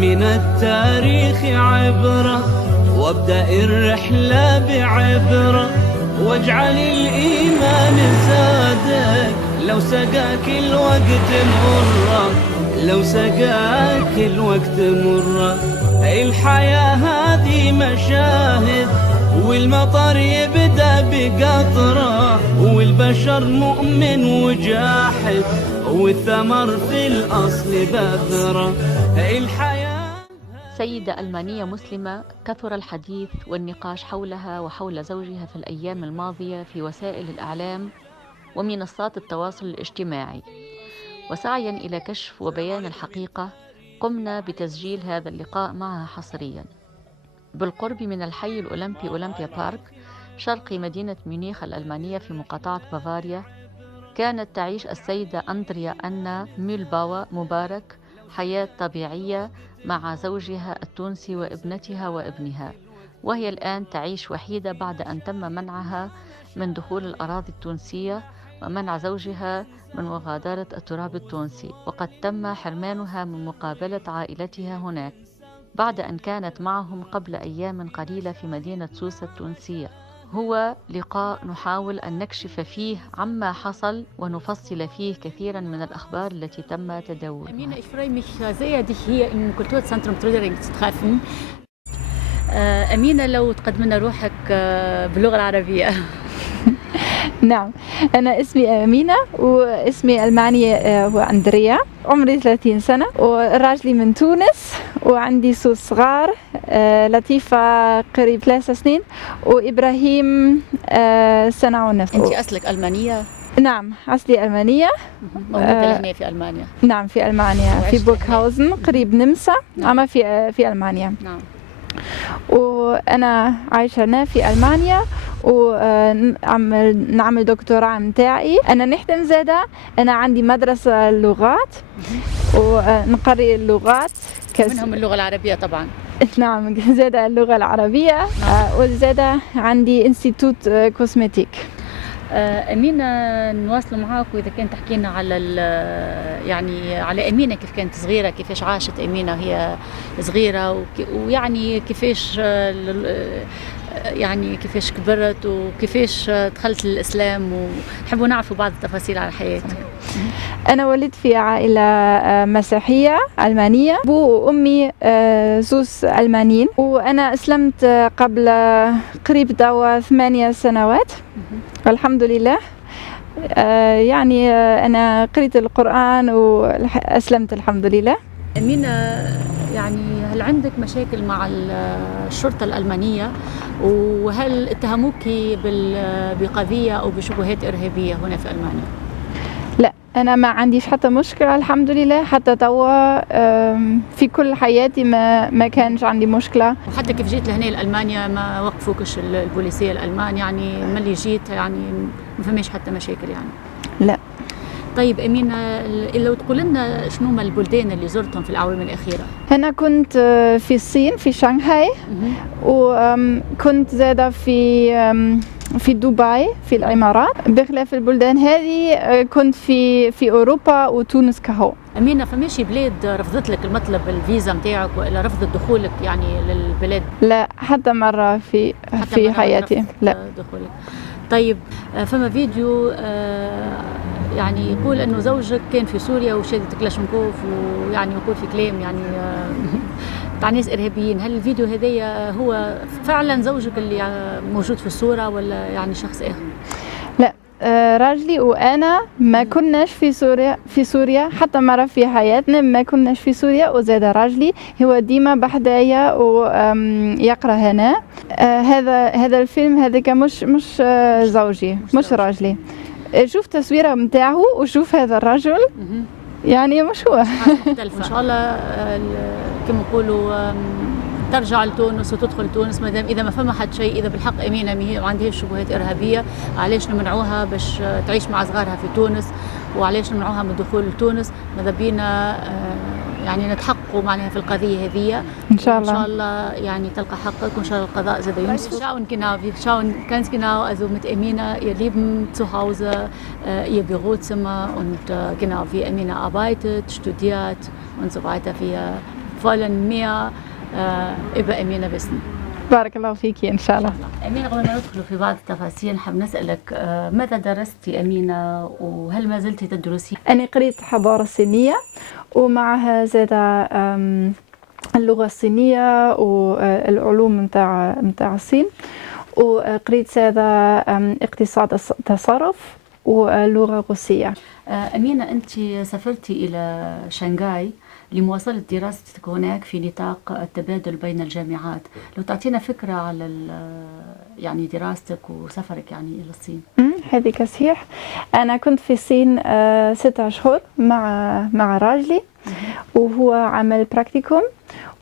من التاريخ عبرة، وابدأ الرحلة بعبرة، واجعل الإيمان زادك لو سقاك الوقت مرة، لو سقاك الوقت مرة. الحياة هذه مشاهد، والمطر يبدأ بقطرة، والبشر مؤمن وجاحد، والثمر في الأصل بذرة. الحياة سيدة ألمانية مسلمة كثر الحديث والنقاش حولها وحول زوجها في الأيام الماضية في وسائل الإعلام ومنصات التواصل الاجتماعي، وسعيا إلى كشف وبيان الحقيقة قمنا بتسجيل هذا اللقاء معها حصريا بالقرب من الحي الأولمبي أولمبيا بارك شرقي مدينة ميونخ الألمانية في مقاطعة بافاريا. كانت تعيش السيدة أندريا أنا ميلباوا مبارك حياة طبيعية مع زوجها التونسي وابنتها وابنها، وهي الآن تعيش وحيدة بعد أن تم منعها من دخول الأراضي التونسية ومنع زوجها من مغادرة التراب التونسي، وقد تم حرمانها من مقابلة عائلتها هناك بعد أن كانت معهم قبل أيام قليلة في مدينة سوسة التونسية. هو لقاء نحاول أن نكشف فيه عما حصل ونفصل فيه كثيرا من الأخبار التي تم تداولها. Amina, ich freue mich sehr, dich hier im Kulturzentrum Trudering zu treffen. أمينة، لو تقدم لنا روحك باللغة العربية. نعم، أنا اسمي أمينة واسمي ألماني هو أندريا، عمري 30 سنة وراجلي من تونس، وعندي صوت صغار لطيفة قريب 3 سنين، وإبراهيم سنة ونصف. أنت أصلك ألمانية؟ نعم، أصلي ألمانية، موجودة هنا في ألمانيا. نعم في ألمانيا في بوكهاوزن قريب نمسا. نعم. أما في ألمانيا. نعم. وأنا عايشة هنا في ألمانيا ونعمل دكتوراه متاعي. أنا نخدم زادة، أنا عندي مدرسة لغات ونقري اللغات منهم اللغة العربية طبعا. نعم، زادة اللغة العربية. نعم. وزادة عندي انستيتوت كوسمتيك. أمينة، نواصل معاك، وإذا كنت تحكينا على يعني على أمينة كيف كانت صغيرة، كيفاش عاشت أمينة وهي صغيرة، ويعني كيفاش يعني كيفاش كبرت وكيفاش دخلت للإسلام، ونحب نعرفوا بعض التفاصيل على حياتك. أنا ولدت في عائلة مسيحية ألمانية، أبو وأمي زوز ألمانيين، وأنا أسلمت قبل قريب 8 سنوات والحمد لله. يعني أنا قريت القرآن وأسلمت الحمد لله. أمينة، يعني هل عندك مشاكل مع الشرطة الألمانية، وهل اتهموك بقضية أو بشبهات إرهابية هنا في ألمانيا؟ لا، أنا ما عنديش حتى مشكلة الحمد لله، حتى توا في كل حياتي ما كانش عندي مشكلة. وحتى كيف جيت لهنا لألمانيا ما وقفوكش البوليسية الألمان؟ يعني ملي جيت يعني ما فماش حتى مشاكل يعني؟ لا. طيب أمينة، لو تقول لنا شنو ما البلدان اللي زرتهم في الأعوام الأخيرة؟ أنا كنت في الصين في شنغهاي، وكنت زادة في دبي في الإمارات. بخلاف البلدان هذه كنت في أوروبا وتونس كهو. أمينة، فماشي بلاد رفضت لك المطلب الفيزا متاعك ولا رفضت دخولك يعني للبلاد؟ لا، حتى مرة في حياتي لا دخولك. طيب، فما فيديو يعني يقول انه زوجك كان في سوريا وشهادة كلاشنكوف، ويعني يقول في كلام يعني تاع ناس ارهابيين. هل الفيديو هذايا هو فعلا زوجك اللي موجود في الصورة ولا يعني شخص اخر؟ لا، راجلي وانا ما كناش في سوريا حتى مرة في حياتنا، ما كناش في سوريا. وزاد راجلي هو ديما بحدايا ويقرا هنا. هذا الفيلم هذاك مش زوجي، مش راجلي. شوف تصويره متاعه وشوف هذا الرجل، يعني مش هو. مختلفة. ان شاء الله كما نقولوا ترجع لتونس وتدخل تونس، مادام اذا ما فما حد شيء، اذا بالحق امينه ما عندهاش شبهات ارهابيه، علاش نمنعوها باش تعيش مع صغارها في تونس، وعلاش نمنعوها من دخول لتونس؟ ماذا بينا يعني نتحققوا معناها في القضيه هذه ان شاء الله. ان شاء الله يعني تلقى حقك، وان شاء الله القضاء زاد ينصف. Schauen ganz genau, also mit Emina, ihr Leben zu Hause, ihr Bürozimmer und genau wie Emina arbeitet, studiert und so weiter. Wir فعلا 100 يبقى أمينة باسمي. بارك الله فيك إن شاء الله. أمينة، قبل ما ندخل في بعض التفاصيل نحب نسألك ماذا درستي أمينة، وهل ما زلتي تدرسين؟ أنا قريت حضارة صينية ومعها زاد اللغة الصينية والعلوم متاع الصين، وقريت زاد اقتصاد التصرف ولغة روسية. أمينة، أنت سافرتي إلى شنغهاي لمواصلة دراستك هناك في نطاق التبادل بين الجامعات. لو تعطينا فكرة على يعني دراستك وسفرك يعني إلى الصين. هذيك صحيح. أنا كنت في الصين 6 أشهر مع راجلي، وهو عمل براكتيكوم،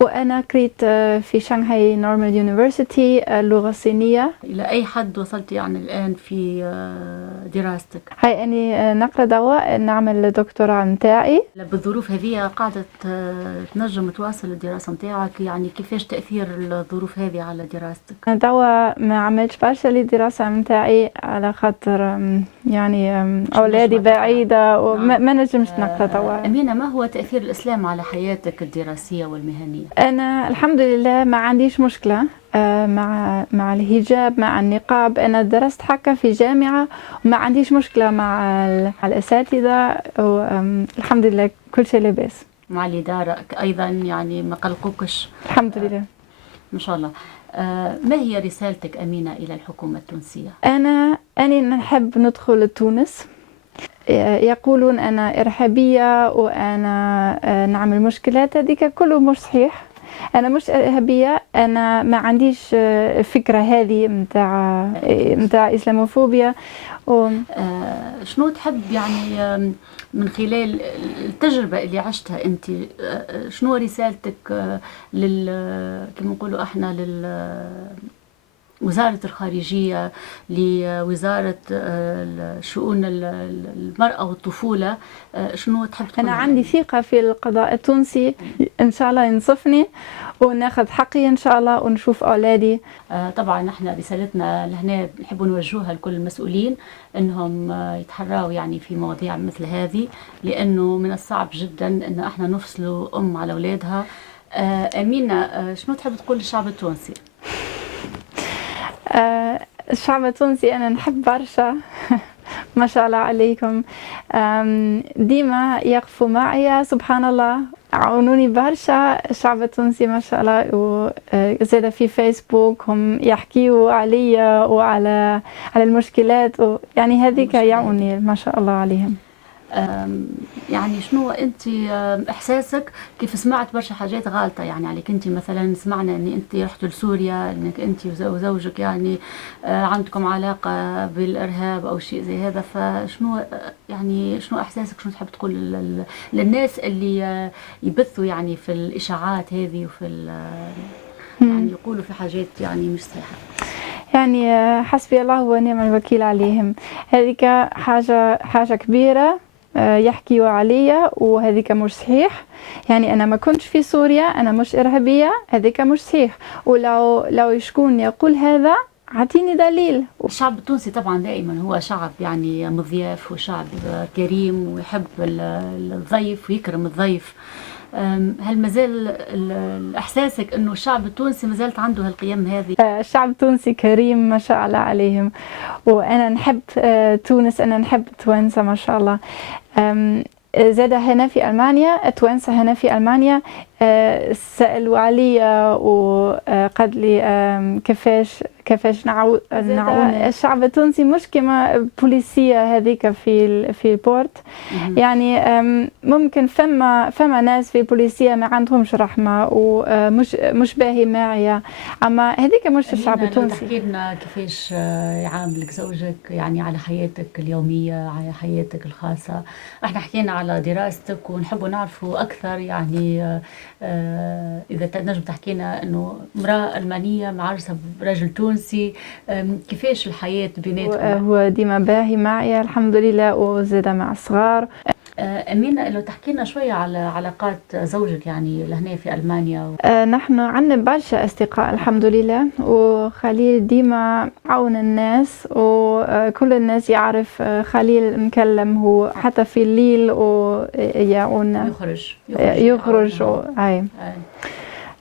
وأنا قريت في شنغهاي نورمال يونيفرسيتي اللغة الصينية. إلى أي حد وصلت يعني الآن في دراستك؟ هاي أني نقرأ دواء نعمل الدكتوراه متاعي. بالظروف هذه قاعدة تنجم تواصل الدراسة متاعك، يعني كيفاش تأثير الظروف هذه على دراستك؟ دواء ما عملتش برشا للدراسة متاعي على خاطر يعني أولادي بعيدة وما نجمش نقرأ دواء. أمينة، ما هو تأثير الإسلام على حياتك الدراسية والمهنية؟ أنا الحمد لله ما عنديش مشكلة مع الحجاب، مع النقاب. أنا درست حكا في جامعة وما عنديش مشكلة مع الأساتذة، والحمد لله كل شيء لاباس. مع الإدارة أيضا يعني ما قلقوكش؟ الحمد لله ما شاء الله. ما هي رسالتك أمينة إلى الحكومة التونسية؟ أنا نحب ندخل تونس. يقولون أنا إرهابية وأنا نعمل مشكلات، هذيك كله مش صحيح. أنا مش إرهابية، أنا ما عنديش فكرة هذه متاع إسلاموفوبيا. شنو تحب يعني من خلال التجربة اللي عشتها أنت، شنو رسالتك كما نقولوا احنا وزارة الخارجية، لوزارة شؤون المرأة والطفولة؟ شنو تحب تقول؟ أنا عندي ثقة في القضاء التونسي، إن شاء الله ينصفني وناخذ حقي إن شاء الله ونشوف أولادي. طبعا احنا رسالتنا لهنا نحب نوجهها لكل المسؤولين أنهم يتحروا يعني في مواضيع مثل هذه، لأنه من الصعب جدا أن احنا نفصلوا أم على أولادها. أمينة، شنو تحب تقول للشعب التونسي؟ الشعب التونسي أنا نحب برشا ما شاء الله عليكم، ديما يقفوا معي، سبحان الله عاونوني برشا. الشعب التونسي ما شاء الله، وزاد في فيسبوك هم يحكيوا عليا وعلى المشكلات، يعني هذيك يعوني ما شاء الله عليهم. يعني شنو انت احساسك كيف سمعت برشا حاجات غالطه يعني عليك انت؟ مثلا سمعنا ان انت رحت لسوريا، انك انت وزوجك يعني عندكم علاقه بالارهاب او شيء زي هذا، فشنو يعني شنو احساسك؟ شنو تحب تقول للناس اللي يبثوا يعني في الاشاعات هذه وفي يعني يقولوا في حاجات يعني مش صحيحه؟ يعني حسبي الله ونعم الوكيل عليهم. هذيك حاجه كبيره يحكيوا عليا، وهذيك مش صحيح. يعني أنا ما كنتش في سوريا، أنا مش إرهابية، هذيك مش صحيح. ولو شكون يقول هذا عطيني دليل. الشعب التونسي طبعا دائما هو شعب يعني مضياف وشعب كريم ويحب الضيف ويكرم الضيف. هل مازال احساسك انه الشعب التونسي مازالت عنده هالقيم هذه؟ الشعب التونسي كريم ما شاء الله عليهم، وانا نحب تونس، انا نحب توانسه ما شاء الله. زاد هنا في ألمانيا، توانسة هنا في ألمانيا سألوا عليا وقال لي كيفاش نعود. الشعب التونسي مش كما بوليسية هذيك في البورت. يعني ممكن فما ناس في البوليسية ما عندهمش رحمة ومش باهي معي، أما هذيك مش الشعب التونسي. تحكي لنا كيفاش يعاملك زوجك يعني على حياتك اليومية، على حياتك الخاصة؟ احنا حكينا على دراستك ونحب نعرفوا أكثر، يعني إذا تنجم تحكينا أنه امرأة ألمانية معرسة برجل تونسي، كيفاش الحياة بيناتهم؟ هو ديما باهي معي الحمد لله، وزاد مع الصغار. أمينة، لو تحكي لنا شوية على علاقات زوجك يعني لهنا في ألمانيا. نحن عندنا برشا أصدقاء الحمد لله، وخليل ديما عاون الناس، وكل الناس يعرف خليل مكلم هو حتى في الليل ويعاون يخرج هاي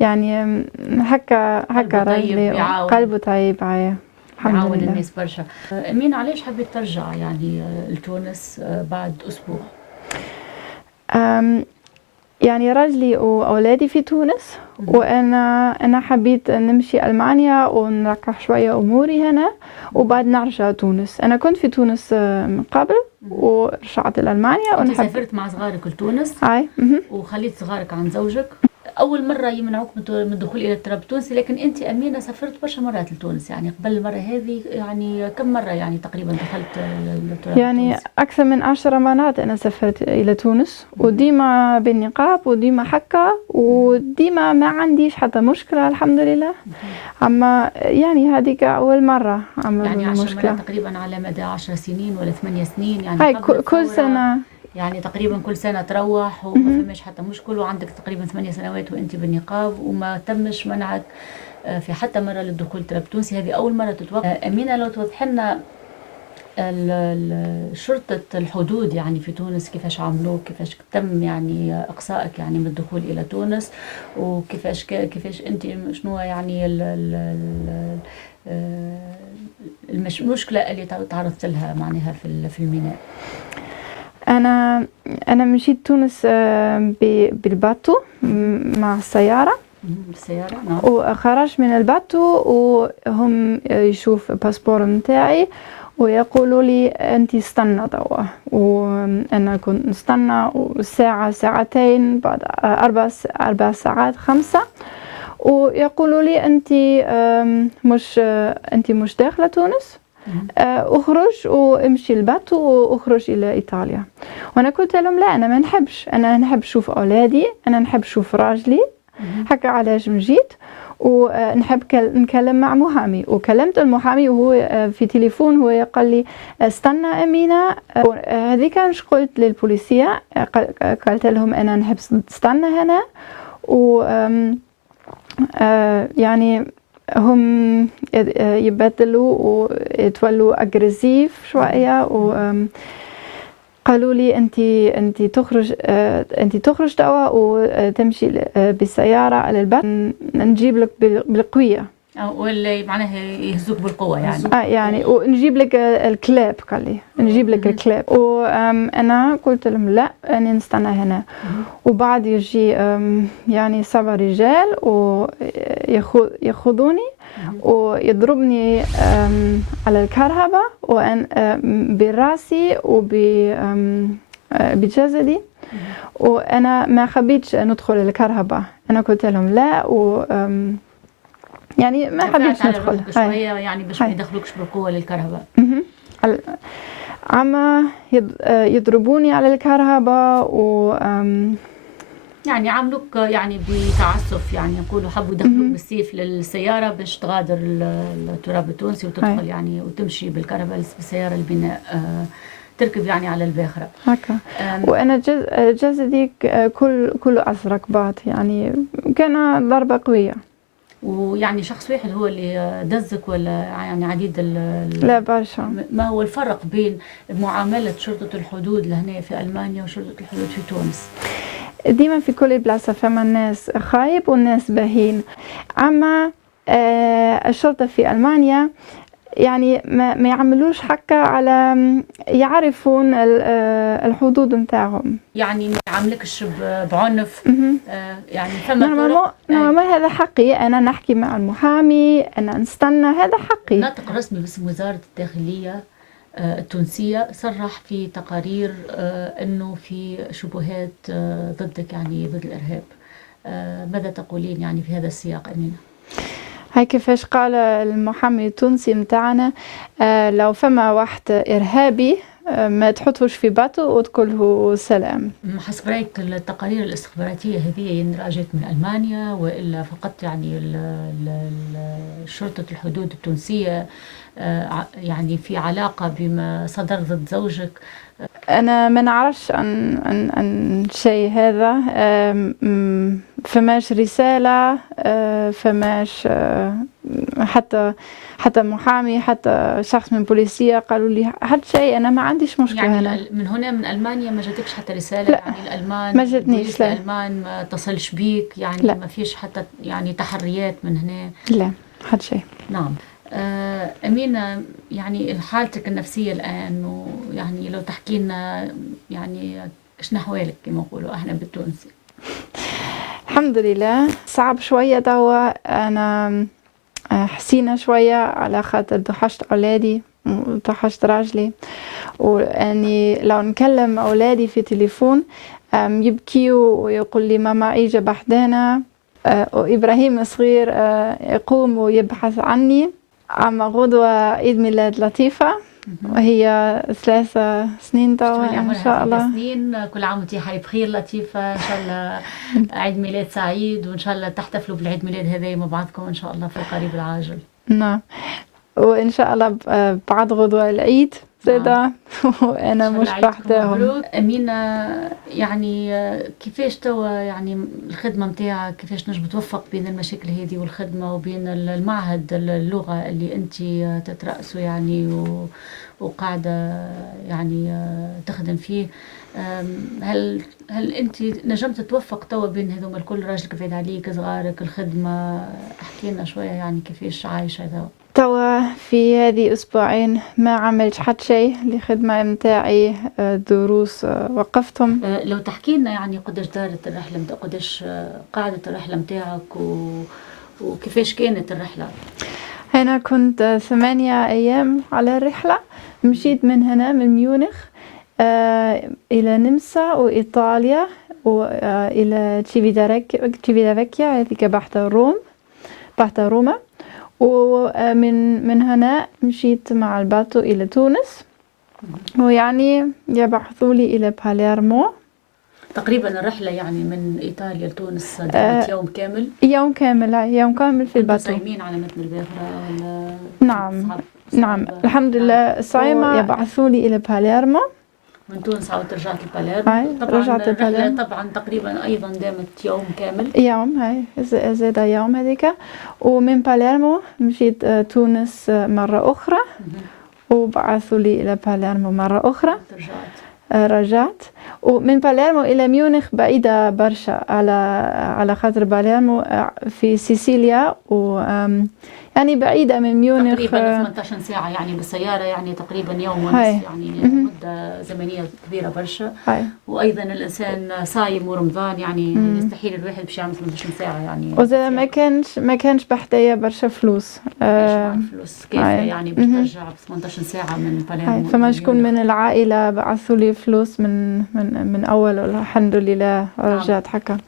يعني هكا راجلي قلبه طيب هاي الحمد لله. يعاون الناس برشا. أمينة، علاش حبيت ترجع يعني لتونس بعد أسبوع؟ يعني راجلي وأولادي في تونس، وأنا حبيت نمشي ألمانيا ونركح شوية أموري هنا وبعد نرجع تونس. أنا كنت في تونس من قبل ورجعت لألمانيا. أنت سافرت مع صغارك لتونس وخليت صغارك عن زوجك. أول مرة يمنعوك من الدخول إلى التراب التونسي، لكن أنت أمينة سافرت برشا مرات لتونس، يعني قبل المرة هذه يعني كم مرة يعني تقريبا دخلت التراب يعني التونسي؟ أكثر من 10 مرات أنا سافرت إلى تونس، وديما بالنقاب وديما حكة، وديما ما عنديش حتى مشكلة الحمد لله. أما يعني هذيك أول مرة يعني 10 مشكلة مرات تقريبا على مدى 10 سنين ولا 8 سنين، يعني هاي كل سنة، يعني تقريبا كل سنة تروح وما فماش حتى مشكل، وعندك تقريبا 8 سنوات وانت بالنقاب وما تمش منعك في حتى مرة للدخول التراب التونسي. هذه أول مرة تتوقف. أمينة، لو توضح لنا شرطة الحدود يعني في تونس كيفاش عملوك، كيفاش تم يعني إقصائك يعني من الدخول إلى تونس، وكيفاش أنت شنو يعني المشكلة اللي تعرضت لها معناها في الميناء؟ أنا مشيت تونس بالباتو مع السيارة. نعم. وخرج من الباتو وهم يشوف الباسبور متاعي ويقولوا لي أنت استنى توا، وأنا كنت نستنى ساعة ساعتين، بعد 4 ساعات 5، ويقولوا لي أنت مش داخلة تونس، اخرج وامشي البات واخرج الى ايطاليا. وانا قلت لهم لا، انا ما نحبش، انا نحب نشوف اولادي، انا نحب نشوف راجلي، هكا علاش مجيت، ونحب نكلم مع محامي. وكلمت المحامي وهو في تليفون، هو قال لي استنى أمينة. هذيك مش قلت للبوليسية، قلت لهم انا نحب استنى هنا، و يعني هم يبدلوا ويتولوا أجريسيف شوية، وقالوا لي أنت تخرج توا وتمشي بالسيارة على الباب، نجيب لك بالقوية، واللي معناها يهزوك بالقوة يعني. يعني ونجيب لك الكلاب، قال لي نجيب لك الكلاب. وأنا قلت لهم لا، أنا نستنى هنا. وبعد يجي يعني 7 رجال ويأخذوني ويضربني على الكرهبة براسي وبجسدي، وأنا ما خبيتش ندخل الكرهبة. أنا قلت لهم لا، يعني ما حبيتش ندخل شوية يعني باش ما يدخلوكش بالقوة للكرهبة. عما يضربوني على الكرهبة يعني عاملوك يعني بتعسف، يعني يقولوا حبوا يدخلوك بالسيف للسيارة باش تغادر التراب التونسي وتدخل يعني وتمشي بالكرهبة بالسيارة البناء، تركب يعني على الباخرة هكا. وأنا جسدي كله أزرق بعد، يعني كان ضربة قوية. ويعني شخص واحد هو اللي دزك ولا يعني عديد لا برشا. ما هو الفرق بين معاملة شرطة الحدود لهنا في ألمانيا وشرطة الحدود في تونس؟ ديما في كل بلاصة فما الناس خايب والناس باهين. أما الشرطة في ألمانيا يعني ما يعملوش حكا على يعرفون الحدود نتاعهم، يعني ما يعاملكش بعنف. يعني فما ما هذا حقي، أنا نحكي مع المحامي، أنا نستنى، هذا حقي. ناطق رسمي باسم وزارة الداخلية التونسية صرح في تقارير أنه في شبهات ضدك، يعني ضد الإرهاب. ماذا تقولين يعني في هذا السياق أمينة؟ هاي كيفاش قال المحامي التونسي متاعنا، لو فما واحد إرهابي ما تحطوش في باطو وتقوله سلام. حسب رأيك التقارير الاستخباراتية هذه راجت من ألمانيا وإلا فقط يعني شرطة الحدود التونسية يعني في علاقة بما صدر ضد زوجك؟ أنا ما نعرفش عن شيء هذا. فماش رسالة، فماش حتى محامي، حتى شخص من بوليسية قالوا لي حتى شيء. أنا ما عنديش مشكلة. يعني هنا من هنا من ألمانيا ما جاتكش حتى رسالة؟ لا، يعني الألمان ما جاتنيش. لا، الألمان ما اتصلش بيك يعني؟ لا. ما فيش حتى يعني تحريات من هنا؟ لا، حتى شيء. نعم. أمينة، يعني حالتك النفسية الآن، ويعني لو تحكي لنا يعني شنو أحوالك كما نقولوا احنا بالتونسي؟ الحمد لله. صعب شوية توا. أنا حسينة شوية على خاطر توحشت أولادي وتوحشت راجلي، وأني لو نكلم أولادي في تليفون يبكيوا ويقول لي ماما إيجا بحدانا. وإبراهيم الصغير يقوم ويبحث عني. أما غدوة عيد ميلاد لطيفة وهي 3 سنين توا إن شاء الله. سنين. كل عام وانتي حي بخير لطيفة، إن شاء الله عيد ميلاد سعيد، وإن شاء الله تحتفلوا بالعيد ميلاد هذا مع بعضكم إن شاء الله في القريب العاجل. نعم، وإن شاء الله بعد غدوة العيد زادا. وأنا مش بحداهم. أمينة، يعني كيفاش توا يعني الخدمة متاعك، كيفاش نجم توفق بين المشاكل هذه والخدمة وبين المعهد اللغة اللي أنت تترأسه يعني وقاعدة يعني تخدم فيه؟ هل أنت نجمت توفق توا بين هذوما الكل؟ راجلك بعيد عليك، صغارك، الخدمة، احكي لنا شوية يعني كيفاش عايشة توا في هذه أسبوعين ما عملت حتى شيء لخدمة متاعي. دروس وقفتهم. لو تحكي لنا يعني قداش دارت الرحلة، قداش قعدت الرحلة متاعك وكيفاش كانت الرحلة؟ أنا كنت 8 أيام على الرحلة. مشيت من هنا من ميونخ إلى نمسا وإيطاليا وإلى تشيفيدافيكيا هذيك بحث روما. ومن هنا مشيت مع الباطو إلى تونس، ويعني يبعثوا لي إلى باليرمو. تقريبا الرحلة يعني من إيطاليا لتونس دامت يوم كامل؟ يوم كامل في الباطو. صايمين على متن الباخرة ولا؟ نعم الحمد لله صايمة. يبعثوا لي إلى باليرمو. من تونس عاودت رجعت لباليرمو. طبعا رجعت الرحلة طبعا تقريبا أيضا دامت يوم كامل. زاد يوم هذيك. ومن باليرمو مشيت تونس مرة أخرى، وبعثوا لي إلى باليرمو مرة أخرى. رجعت. ومن باليرمو إلى ميونخ بعيدة برشا على خاطر باليرمو في سيسيليا، يعني بعيدة من ميونخ تقريبا 18 ساعة يعني بالسيارة، يعني تقريبا يوم ونص، يعني مدة زمنية كبيرة برشا. وأيضا الإنسان صايم ورمضان، يعني يستحيل الواحد باش يعمل 18 ساعة يعني. وزي ما كانش بحدايا برشا فلوس. فلوس كيف يعني باش ترجع 18 ساعة من باليرمو؟ فما شكون من العائلة بعثوا لي فلوس من أول، الحمد لله رجعت حكا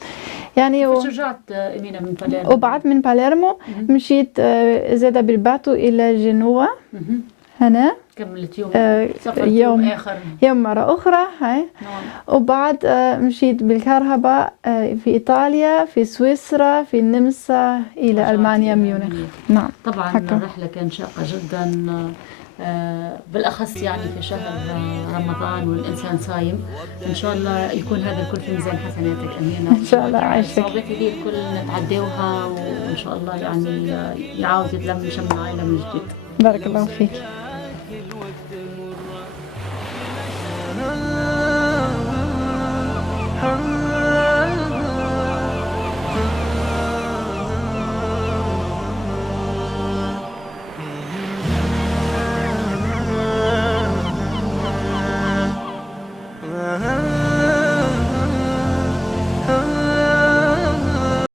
يعني. رجعت أمينة من باليرمو. وبعد من باليرمو مشيت زاد بالباطو إلى جنوة. هنا كملت يوم مرة أخرى. وبعد مشيت بالكرهبة في إيطاليا، في سويسرا، في النمسا، إلى ألمانيا ميونخ. نعم طبعا الرحلة كانت شاقة جدا، بالأخص يعني في شهر رمضان والإنسان صايم. إن شاء الله يكون هذا الكل في ميزان حسناتك أمينة. إن شاء الله. عايشك. الصعوبات هذه الكل نتعداوها، وإن شاء الله يعني يعاود يتلم شمل العائلة من جديد. بارك الله فيك.